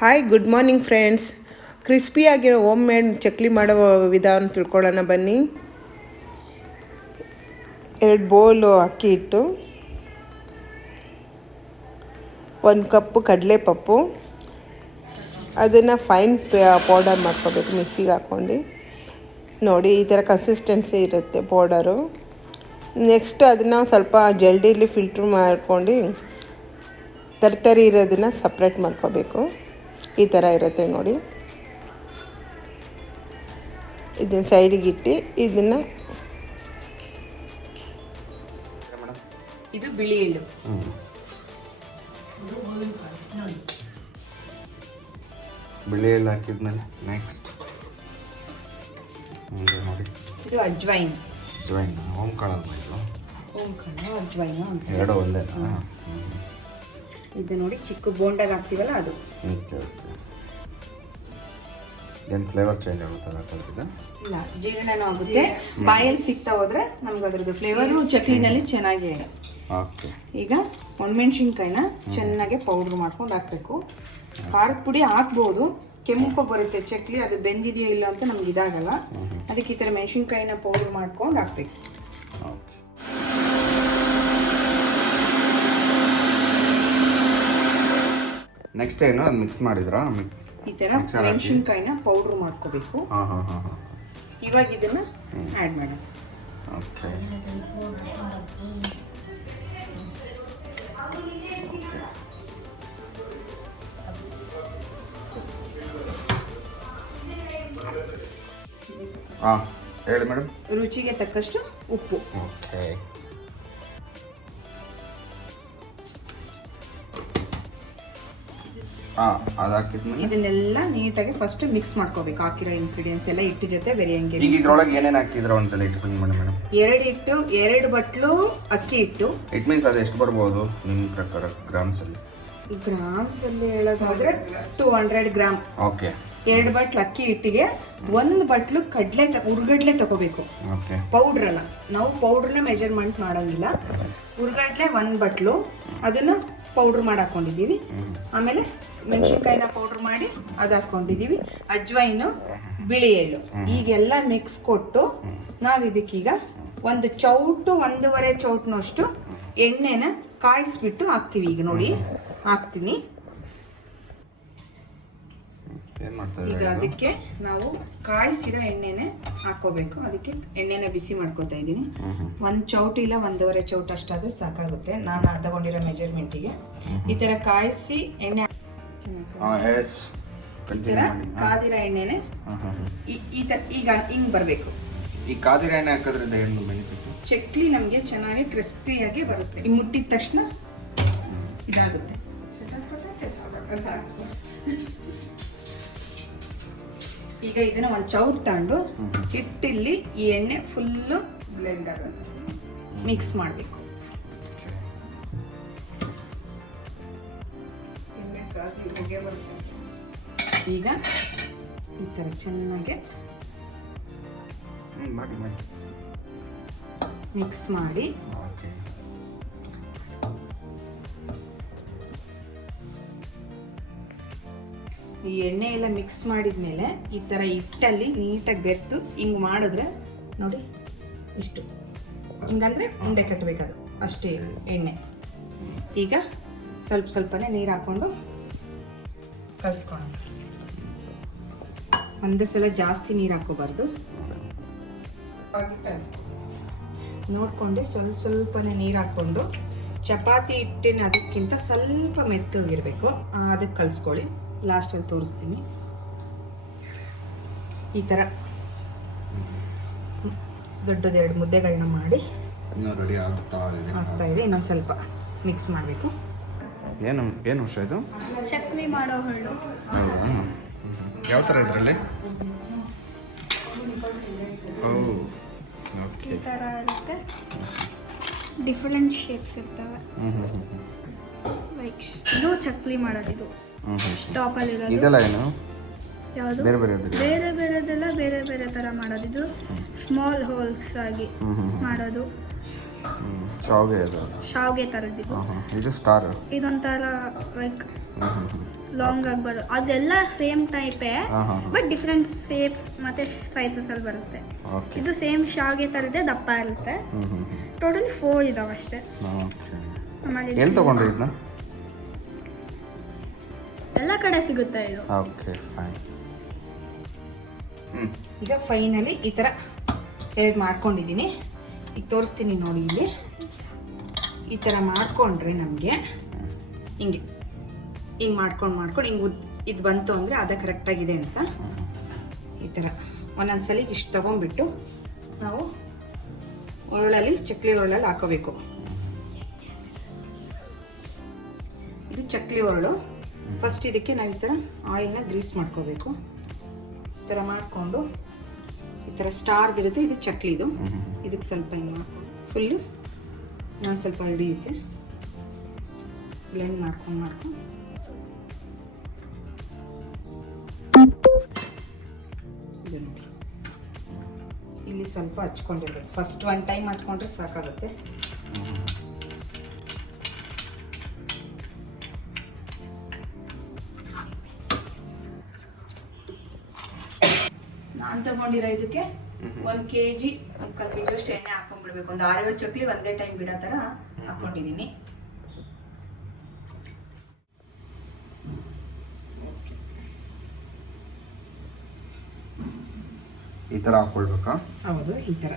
Hi good morning friends. ಕ್ರಿಸ್ಪಿಯಾಗಿರೋ home made chakli ಮಾಡೋ ವಿಧಾನ ತಿಳ್ಕೊಳ್ಳೋಣ ಬನ್ನಿ. 2 ಬೌಲು ಅಕ್ಕಿ ಹಿಟ್ಟು, 1 ಕಪ್ಪು ಕಡಲೆಪಪ್ಪು, ಅದನ್ನು ಫೈನ್ ಪೌಡರ್ ಮಾಡ್ಕೋಬೇಕು ಮಿಕ್ಸಿಗೆ ಹಾಕ್ಕೊಂಡು. ನೋಡಿ ಈ ಥರ ಕನ್ಸಿಸ್ಟೆನ್ಸಿ ಇರುತ್ತೆ ಪೌಡರು. ನೆಕ್ಸ್ಟ್ ಅದನ್ನು ಸ್ವಲ್ಪ ಜಲ್ಡಿಲಿ ಫಿಲ್ಟ್ರ್ ಮಾಡ್ಕೊಂಡು ತರಿ ಇರೋದನ್ನು ಸಪ್ರೇಟ್ ಮಾಡ್ಕೋಬೇಕು. ಈ ಥರ ಇರುತ್ತೆ ನೋಡಿ. ಇದನ್ನು ಸೈಡಿಗೆ ಇಟ್ಟು ಇದನ್ನು ಇದು ಬಿಳಿ ಎಳ್ಳು, ಬಿಳಿ ಎಳ್ಳು ಹಾಕಿದ್ಮೇಲೆ ನೆಕ್ಸ್ಟ್ ನೋಡಿ ಇದು ಅಜ್ವೈನ್. ಅಜ್ವೈನ್ ಓಂ ಕಾಳಲ್ಲ ಇದು, ಓಂ ಕಾಳು ಅಜ್ವೈನು ಅಂತ ಎರಡು ಒಂದೇ. ಇದು ನೋಡಿ ಚಿಕ್ಕ ಬೋಂಡಾಗ ಹಾಕ್ತೀವಲ್ಲ ಅದು. ಏನು ಫ್ಲೇವರ್ ಚೇಂಜ್ ಆಗುತ್ತಲ್ಲ ಹಾಕೋದ್ರಿಂದ? ಇಲ್ಲ, ಜೀರ್ಣನೂ ಆಗುತ್ತೆ. ಬಾಯಲ್ಲಿ ಸಿಗ್ತಾ ಹೋದ್ರೆ ನಮ್ಗೆ ಅದ್ರದ್ದು ಫ್ಲೇವರು ಚಕ್ಲಿನಲ್ಲಿ ಚೆನ್ನಾಗಿ. ಓಕೆ, ಈಗ ಒಣಮೆಣ್ಸಿನ್ಕಾಯಿನ ಚೆನ್ನಾಗಿ ಪೌಡ್ರ್ ಮಾಡ್ಕೊಂಡು ಹಾಕಬೇಕು. ಖಾರದ ಪುಡಿ ಹಾಕ್ಬೋದು, ಕೆಂಪು ಬರುತ್ತೆ ಚಕ್ಲಿ, ಅದು ಬೆಂದಿದೆಯೋ ಇಲ್ಲ ಅಂತ ನಮ್ಗೆ ಇದಾಗಲ್ಲ. ಅದಕ್ಕೆ ಈ ಥರ ಮೆಣಸಿನ್ಕಾಯಿನ ಪೌಡ್ರ್ ಮಾಡ್ಕೊಂಡು ಹಾಕ್ಬೇಕು. ಓಕೆ, ನೆಕ್ಸ್ಟ್ ಏನು ಅದು ಮಿಕ್ಸ್ ಮಾಡಿದ್ರಾ? ಈ ಥರ ಮೆಣಸಿನ್ಕಾಯಿನ ಪೌಡ್ರ್ ಮಾಡ್ಕೋಬೇಕು. ಇವಾಗ ಇದನ್ನ ಆ್ಯಡ್ ಮಾಡೋಣ. ಓಕೆ, ಹೇಳಿ ಮೇಡಮ್. ರುಚಿಗೆ ತಕ್ಕಷ್ಟು ಉಪ್ಪು. ಓಕೆ, ಅದು ಹಾಕಿದ್ಮೇಲೆ ಇದನ್ನೆಲ್ಲ ನೀಟಾಗಿ ಫಸ್ಟ್ ಮಿಕ್ಸ್ ಮಾಡ್ಕೋಬೇಕು. ಹಾಕಿರೋ ಇಂಗ್ರೀಡಿಯೆಂಟ್ಸ್ ಎಲ್ಲ ಹಿಟ್ಟು ಜೊತೆ ಬೆರೆಯಂಗೆ. ಈಗ ಇದ್ರೊಳಗೆ ಏನೇನು ಹಾಕಿದ್ರೆ ಒಂದ್ಸಲ ಎಕ್ಸ್ಪ್ಲೇನ್ ಮಾಡಿ ಮೇಡಮ್. 2 ಬಟ್ಲು ಅಕ್ಕಿ ಹಿಟ್ಟು. ಇಟ್ ಮೀನ್ಸ್ ಅದು ಎಷ್ಟು ಬರ್ಬೋದು ನಿಮ್ಮ ಪ್ರಕಾರ ಗ್ರಾಮ್ಸಲ್ಲಿ? ಗ್ರಾಮ್ಸಲ್ಲಿ ಹೇಳೋದಾದ್ರೆ 200 ಗ್ರಾಮ್. ಓಕೆ, 2 ಬಟ್ಲು ಅಕ್ಕಿ ಹಿಟ್ಟಿಗೆ 1 ಬಟ್ಲು ಹುರ್ಗಡ್ಲೆ ತಗೋಬೇಕು. ಓಕೆ, ಪೌಡ್ರ್ ಅಲ್ಲ, ನಾವು ಪೌಡ್ರನ್ನ ಮೆಜರ್ಮೆಂಟ್ ಮಾಡೋಂಗಿಲ್ಲ. ಹುರ್ಗಡ್ಲೆ 1 ಬಟ್ಲು, ಅದನ್ನು ಪೌಡ್ರ್ ಮಾಡಿ ಹಾಕೊಂಡಿದ್ದೀವಿ. ಆಮೇಲೆ ಮೆಣಸಿನ್ಕಾಯಿನ ಪೌಡ್ರ್ ಮಾಡಿ ಅದು ಹಾಕ್ಕೊಂಡಿದ್ದೀವಿ. ಅಜ್ವೈನು, ಬಿಳಿ ಎಳ್ಳು, ಈಗೆಲ್ಲ ಮಿಕ್ಸ್ ಕೊಟ್ಟು ನಾವು ಇದಕ್ಕೀಗ 1 ಚೌಟು 1.5 ಚೌಟ್ನಷ್ಟು ಎಣ್ಣೆನ ಕಾಯಿಸ್ಬಿಟ್ಟು ಹಾಕ್ತೀವಿ. ಈಗ ನೋಡಿ ಹಾಕ್ತೀನಿ. ಈಗ ಅದಕ್ಕೆ ನಾವು ಕಾಯಿಸಿರೋ ಎಣ್ಣೆನೆ ಹಾಕೋಬೇಕು. ಅದಕ್ಕೆ ಎಣ್ಣೆನ ಬಿಸಿ ಮಾಡ್ಕೊತಾ ಇದ್ದೀನಿ. 1 ಚೌಟ್ ಇಲ್ಲ 1.5 ಚೌಟ್ ಅಷ್ಟಾದ್ರೂ ಸಾಕಾಗುತ್ತೆ ನಾನು ತಗೊಂಡಿರೋ ಮೆಜರ್ಮೆಂಟಿಗೆ. ಈ ತರ ಕಾಯಿಸಿ ಎಣ್ಣೆ ಕಾದಿರೋ ಎಣ್ಣೆನೆ ಈ ತರ ಈಗ ಹಿಂಗ್ ಬರಬೇಕು. ಈ ಕಾದಿರೋ ಎಣ್ಣೆ ಹಾಕೋದ್ರಿಂದ ಏನು ಬೆನಿಫಿಟ್? ಚಕ್ಲಿ ನಮಗೆ ಚೆನ್ನಾಗಿ ಕ್ರಿಸ್ಪಿಯಾಗಿ ಬರುತ್ತೆ. ಈ ಮುಟ್ಟಿದ ತಕ್ಷಣ ಇದಾಗುತ್ತೆ. ಈಗ ಇದನ್ನ 1 ಚೌಟ್ ತಗೊಂಡು ಹಿಟ್ಟಿಲ್ಲಿ ಈ ಎಣ್ಣೆ ಫುಲ್ಲು ಬ್ಲೆಂಡ್ ಆಗುತ್ತೆ, ಮಿಕ್ಸ್ ಮಾಡಬೇಕು. ಈಗ ಈ ಥರ ಚೆನ್ನಾಗಿ ಮಿಕ್ಸ್ ಮಾಡಿ ಈ ಎಣ್ಣೆ ಎಲ್ಲ ಮಿಕ್ಸ್ ಮಾಡಿದ್ಮೇಲೆ ಈ ಥರ ಹಿಟ್ಟಲ್ಲಿ ನೀಟಾಗಿ ಬೆರೆತು ಹಿಂಗೆ ಮಾಡಿದ್ರೆ ನೋಡಿ ಇಷ್ಟು ಹಿಂಗಂದ್ರೆ ಉಂಡೆ ಕಟ್ಟಬೇಕದು ಅಷ್ಟೇ ಎಣ್ಣೆ. ಈಗ ಸ್ವಲ್ಪನೇ ನೀರು ಹಾಕ್ಕೊಂಡು ಕಲಿಸ್ಕೊಳ್ಳೋಣ. ಒಂದೇ ಸಲ ಜಾಸ್ತಿ ನೀರು ಹಾಕೋಬಾರ್ದು, ನೋಡಿಕೊಂಡೆ ಸ್ವಲ್ಪನೇ ನೀರು ಹಾಕ್ಕೊಂಡು ಚಪಾತಿ ಹಿಟ್ಟಿನ ಅದಕ್ಕಿಂತ ಸ್ವಲ್ಪ ಮೆತ್ತಗಿರಬೇಕು, ಅದಕ್ಕೆ ಕಲಿಸ್ಕೊಳ್ಳಿ. ಲಾಸ್ಟಲ್ಲಿ ತೋರಿಸ್ತೀನಿ. ಈ ಥರ ದೊಡ್ಡದು 2 ಮುದ್ದೆಗಳನ್ನ ಮಾಡಿ ರೆಡಿ ಆಗ್ತಾ ಇದೆ. ಇನ್ನೊಂದು ಸ್ವಲ್ಪ ಮಿಕ್ಸ್ ಮಾಡಬೇಕು. ಏನು ವಿಷಯ ಇದು? ಚಕ್ಲಿ ಮಾಡೋ ಹಣ್ಣು. ಯಾವ ಥರ ಇದರಲ್ಲಿ? ಈ ಥರ ಇರುತ್ತೆ, ಡಿಫರೆಂಟ್ ಶೇಪ್ಸ್ ಇರ್ತವೆ. ಲೈಕ್ ಇದು ಚಕ್ಲಿ ಮಾಡೋದಿದು ಸ್ಟಾಪಲ್ಲಿ ಇರೋದು. ಇದೆಲ್ಲ ಏನು? ಯಾವುದು? ಬೇರೆ ಬೇರೆದೆಲ್ಲ ಬೇರೆ ಥರ ಮಾಡೋದು. ಇದು ಸ್ಮಾಲ್ ಹೋಲ್ಸ್ ಆಗಿ ಮಾಡೋದು. ಶಾವಿಗೆ ಶಾವಿಗೆ ಥರದ್ದು. ಇದು ಸ್ಟಾರ್. ಇದೊಂಥರ ಲೈಕ್ ಲಾಂಗ್ ಆಗಿ ಬರೋ ಅದೆಲ್ಲ ಸೇಮ್ ಟೈಪೇ ಹಾಂ ಹಾಂ ಬಟ್ ಡಿಫ್ರೆಂಟ್ ಶೇಪ್ಸ್ ಮತ್ತು ಸೈಜಸಲ್ಲಿ ಬರುತ್ತೆ. ಓಕೆ. ಇದು ಸೇಮ್ ಶಾವಿಗೆ ಥರದ್ದೇ ದಪ್ಪ ಇರುತ್ತೆ. ಟೋಟಲಿ 4 ಇದಾವೆ ಅಷ್ಟೇ. ಓಕೆ. ಆಮೇಲೆ ಎಲ್ಲಿ ತೊಗೊಂಡ್ರಿ ಇದನ್ನ? ಎಲ್ಲ ಕಡೆ ಸಿಗುತ್ತೆ ಇದು. Okay fine. ಈಗ ಫೈನಲಿ ಈ ಥರ 2 ಮಾಡ್ಕೊಂಡಿದ್ದೀನಿ. ಈಗ ತೋರಿಸ್ತೀನಿ ನೋಡಿ. ಇಲ್ಲಿ ಈ ಥರ ಮಾಡಿಕೊಂಡ್ರೆ ನಮಗೆ ಹಿಂಗೆ ಮಾಡ್ಕೊಂಡು ಹಿಂಗೆ ಇದು ಬಂತು ಅಂದರೆ ಅದೇ ಕರೆಕ್ಟಾಗಿದೆ ಅಂತ. ಈ ಥರ ಒಂದೊಂದ್ಸಲಿ ಇಷ್ಟು ತೊಗೊಂಡ್ಬಿಟ್ಟು ನಾವು ಚಕ್ಲಿ ಒರಳಲ್ಲಿ ಹಾಕೋಬೇಕು. ಇದು ಚಕ್ಲಿ ಒರಳು. ಫಸ್ಟ್ ಇದಕ್ಕೆ ನಾವು ಈ ಥರ ಆಯಿಲ್ನ ಗ್ರೀಸ್ ಮಾಡ್ಕೋಬೇಕು. ಈ ಥರ ಮಾಡಿಕೊಂಡು ಈ ಥರ ಸ್ಟಾರ್ದಿರುತ್ತೆ. ಇದು ಚಕ್ಲಿದು. ಇದಕ್ಕೆ ಸ್ವಲ್ಪ ಹಿಂಗೆ ಮಾಡ್ಕೊಂಡು ಫುಲ್ಲು ನಾನು ಸ್ವಲ್ಪ ಹಿಡಿಯುತ್ತೆ. ಬ್ಲೆಂಡ್ ಮಾಡ್ಕೊಂಡು ಇದು ನೋಡಿ, ಇಲ್ಲಿ ಸ್ವಲ್ಪ ಹಚ್ಕೊಂಡಿರ್ಬೇಕು. ಫಸ್ಟ್ 1 ಟೈಮ್ ಹಚ್ಕೊಂಡ್ರೆ ಸಾಕಾಗುತ್ತೆ. ನಾನು ತಗೊಂಡಿರೋ ಇದಕ್ಕೆ 1 kg 1/4 kg ಅಷ್ಟು ಎಣ್ಣೆ ಹಾಕೊಂಡ್ಬಿಡ್ಬೇಕು. ಒಂದು 6-7 ಚಕ್ಲಿ ಒಂದೇ ಟೈಮ್ ಬಿಡೋ ಥರ ಹಾಕೊಂಡಿದ್ದೀನಿ. ಈ ಥರ ಹಾಕ್ಕೊಳ್ಬೇಕಾ? ಹೌದು, ಈ ಥರ.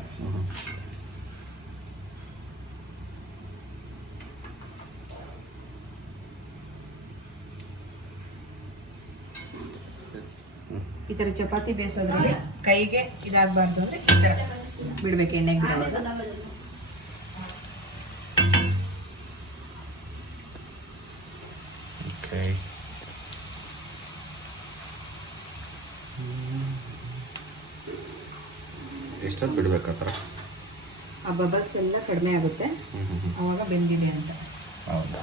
ಈ ಥರ ಚಪಾತಿ ಬೇಯಿಸೋದ್ರಲ್ಲಿ ಕೈಗೆ ಇದಾಗಬಾರ್ದು ಅಂದರೆ ಈ ಥರ ಬಿಡ್ಬೇಕು, ಎಣ್ಣೆಗೆ ಬಿಡೋದು. ಓಕೆ. ಎಷ್ಟೊತ್ತು ಬಿಡ್ಬೇಕು ಆ ಥರ? ಆ ಬಬಲ್ಸ್ ಎಲ್ಲ ಕಡಿಮೆ ಆಗುತ್ತೆ, ಅವಾಗ ಬೆಂದಿದೆ ಅಂತ. ಹೌದಾ?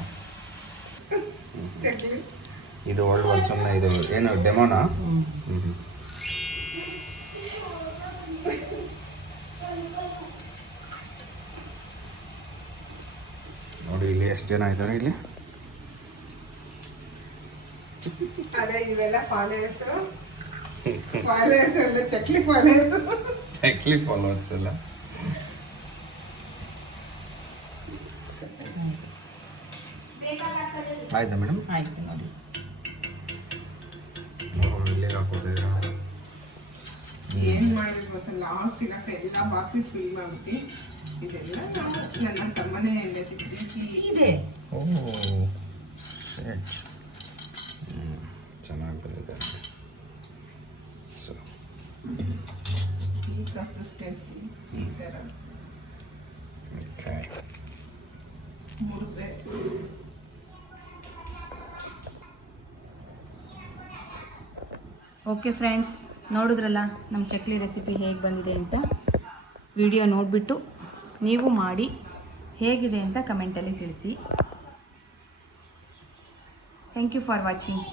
ಇದು ವರ್ಲ್ಡ್ ವರ್ಷನ್ನ ಇದು ಏನು ಡೆಮೋನಾ? ನೋಡಿ ಇಲ್ಲಿ ಎಷ್ಟು ಜನ ಇದ್ದಾರೆ ಇಲ್ಲಿ. ಅದೇ ಇವೆಲ್ಲ ಫಾಲೋಯರ್ಸ್ ಅಲ್ಲ, ಚಕ್ಲಿ ಫಾಲೋವರ್ಸ್ ಎಲ್ಲ. ಆಯ್ತಾ ಮೇಡಮ್? ಆಯ್ತು ನೋಡಿ. ಇಲ್ಲೇ ಹಾಕೋದಿಲ್ಲ. ಏನು ಮಾಡಬೇಕು ಗೊತ್ತ, ಲಾಸ್ಟ್ ಇಲ್ಲಕ್ಕ ಎಲ್ಲ ಬಾಕ್ಸಿಗೆ ಫಿಲ್ ಮಾಡ್ಬಿಟ್ಟು ಇದೆಲ್ಲ ನನ್ನ ತಮ್ಮನೇ ಎಣ್ಣೆ ಸೀದೆ. ಓ ಶೇಟ್. ಚೆನ್ನಾಗಿ ಬಂದಿದೆ. ಸೊ ಈ ಕನ್ಸಿಸ್ಟೆನ್ಸಿ ಈ ಥರ ಓಕೆ. ಮುರಿದ್ರೆ ಓಕೆ ಫ್ರೆಂಡ್ಸ್, ನೋಡಿದ್ರಲ್ಲ ನಮ್ಮ ಚಕ್ಲಿ ರೆಸಿಪಿ ಹೇಗೆ ಬಂದಿದೆ ಅಂತ. ವಿಡಿಯೋ ನೋಡಿಬಿಟ್ಟು ನೀವು ಮಾಡಿ ಹೇಗಿದೆ ಅಂತ ಕಮೆಂಟಲ್ಲಿ ತಿಳಿಸಿ. Thank you for watching.